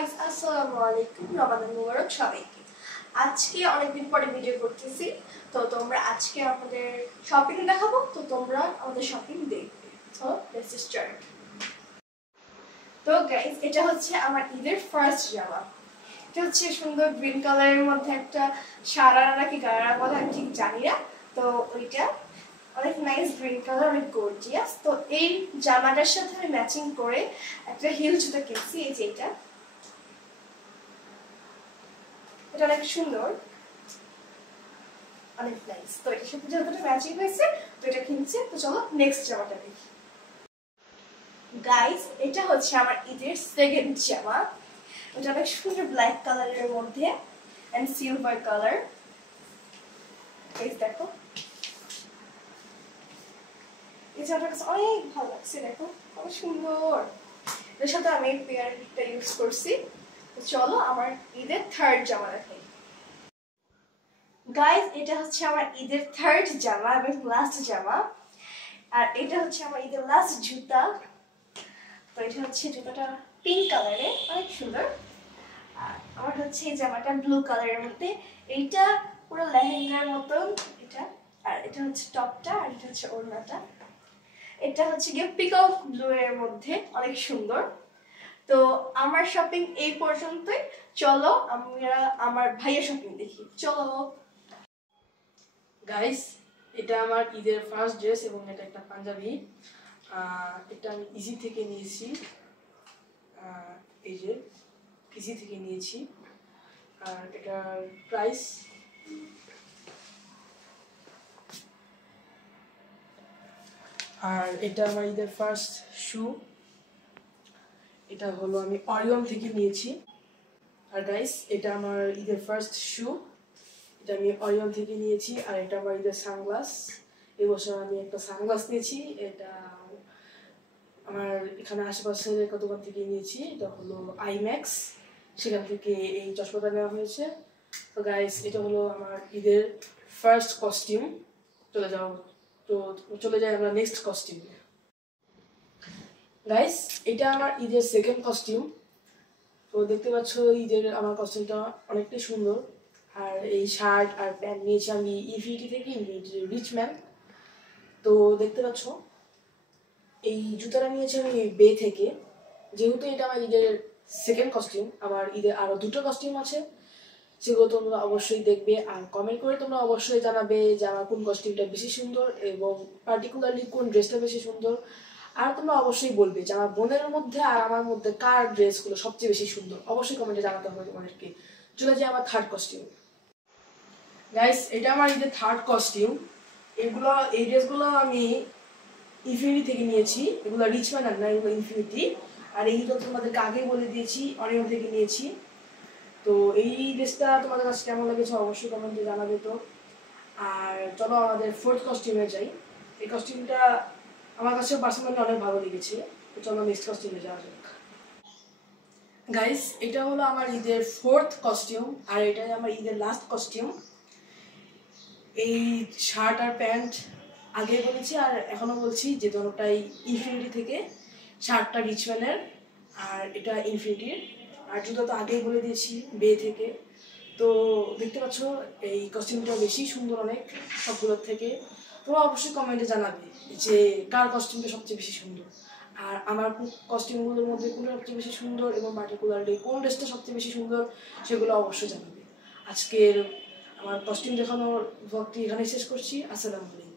Guys আসসালামু আলাইকুম রমাদান মুবারক সবাইকে। আজকে অনেকদিন পরে ভিডিও করতেছি, তো তোমরা আজকে আমাদের শপিং দেখাবো, তো তোমরা আমাদের শপিং দেখবে। তো লেটস স্টার্ট। তো গাইস এটা হচ্ছে আমার ঈদের ফার্স্ট জামা। এটা হচ্ছে সুন্দর গ্রিন কালারের মধ্যে একটা সারারা নাকি গারারা বলে আমি ঠিক জানি না, তো ওইটা অনেক নাইস গ্রিন কালার, অনেক গর্জিয়াস। তো এই জামাটার সাথে আমি ম্যাচিং করে একটা হিল জুতা কিনছি, এই যে এটা অনেক সুন্দর, অনেক নাইস। তো এটার সাথে যতটা ম্যাচিং হয়েছে তো এটা কিনছে। তো চলো নেক্সট জামাটা দেখি। গাইস এটা হচ্ছে আমার ঈদের সেকেন্ড জামা। এটা অনেক সুন্দর ব্ল্যাক কালারের মধ্যে এন্ড সিলভার কালার। এই দেখো এই জামাটার কাছে অনেক ভালো লাগছে, দেখো অনেক সুন্দর। এর সাথে আমি পেয়ারটা ইউজ করছি। তো চলো আমার ঈদের থার্ড জামা দেখাই। গাইস এটা হচ্ছে আমার ঈদের থার্ড জামা এবং লাস্ট জামা, আর এটা হচ্ছে আমার ঈদের লাস্ট জুতা। তো এটা হচ্ছে জুতাটা পিঙ্ক কালারে, অনেক সুন্দর। আর আমার হচ্ছে এই জামাটা ব্লু কালারের মধ্যে, এইটা পুরো লেহেঙ্গার মতন এটা। আর এটা হচ্ছে টপটা, আর এটা হচ্ছে ওড়নাটা। এটা হচ্ছে গিয়ে পিকক ব্লু এর মধ্যে, অনেক সুন্দর। তো আমার শপিং এই পর্যন্তই। চলো আমরা আমার ভাইয়ের শপিং দেখি, চলো। গাইস এটা আমার ঈদের ফার্স্ট ড্রেস এবং এটা একটা পাঞ্জাবি। এটা আমি ইজি থেকে নিয়েছি, এই যে ইজি থেকে নিয়েছি। আর এটার প্রাইস আর এটা আমার ঈদের ফার্স্ট শু, এটা হলো আমি অরিয়ন থেকে নিয়েছি। আর গাইস এটা আমার ঈদের ফার্স্ট শু, এটা আমি অরিয়ন থেকে নিয়েছি। আর এটা আমার ঈদের সানগ্লাস, এবছর আমি একটা সানগ্লাস নিয়েছি, এটা আমার এখানে আশেপাশের একটা দোকান থেকে নিয়েছি, এটা হলো আইম্যাক্স, সেখান থেকে এই চশমাটা নেওয়া হয়েছে। তো গাইস এটা হলো আমার ঈদের ফার্স্ট কস্টিউম। চলে যাই আমরা নেক্সট কস্টিউমে। গাইস এটা আমার ঈদের সেকেন্ড কস্টিউম। তো দেখতে পাচ্ছ ঈদের আমার কস্টিউমটা অনেকটাই সুন্দর। আর এই শার্ট আর প্যান্ট নিয়েছি আমি ইনফিনিটি থেকে, রিচম্যান। তো দেখতে পাচ্ছ এই জুতাটা নিয়েছি আমি বে থেকে। যেহেতু এটা আমার ঈদের সেকেন্ড কস্টিউম, আমার ঈদের আরও দুটো কস্টিউম আছে, সেগুলো তোমরা অবশ্যই দেখবে। আর কমেন্ট করে তোমরা অবশ্যই জানাবে যে আমার কোন কস্টিউমটা বেশি সুন্দর এবং পার্টিকুলারলি কোন ড্রেসটা বেশি সুন্দর। আর তোমরা অবশ্যই বলবে যে আমার বোনের মধ্যে আর আমার মধ্যে কার ড্রেসগুলো সবচেয়ে বেশি সুন্দর, অবশ্যই কমেন্টে জানাতে হবে তোমাদেরকে। চলে যাই আমার থার্ড কস্টিউম। গাইস এটা আমার ঈদের থার্ড কস্টিউম। এই ড্রেসগুলো আমি ইনফিনিটি থেকে নিয়েছি, এগুলো রিচম্যান আর না, এগুলো ইনফিনিটি। আর এইগুলো তোমাদেরকে আগেই বলে দিয়েছি অরিয়ন থেকে নিয়েছি। তো এই ড্রেসটা তোমাদের কাছে কেমন লেগেছে অবশ্যই কমেন্টে জানাবে। তো আর চলো আমাদের ফোর্থ কস্টিউমে যাই। এই কস্টিউমটা আমার কাছে পার্সোনালি অনেক ভালো লেগেছে। তো চলো নেক্সট কস্টিউমে যাওয়া যাক। গাইস এটা হলো আমার ঈদের ফোর্থ কস্টিউম, আর এটাই আমার ঈদের লাস্ট কস্টিউম। এই শার্ট আর প্যান্ট আগে বলেছি আর এখনো বলছি যে দুটোটাই ইনফিনিটি থেকে। শার্টটা রিচম্যানের আর এটা ইনফিনিটির। আর জুতো তো আগেই বলে দিয়েছি বে থেকে। তো দেখতে পাচ্ছ এই কস্টিউমটা বেশি সুন্দর অনেক সবগুলোর থেকে। তোমরা অবশ্যই কমেন্টে জানাবে যে কার কস্টিউমটা সবচেয়ে বেশি সুন্দর, আর আমার কস্টিউমগুলোর মধ্যে কোনটা সবচেয়ে বেশি সুন্দর এবং পার্টিকুলারলি কোন ড্রেসটা সবচেয়ে বেশি সুন্দর সেগুলো অবশ্যই জানাবে। আজকের আমার কস্টিউম দেখানোর ব্লগটি এখানেই শেষ করছি। আসসালামু আলাইকুম।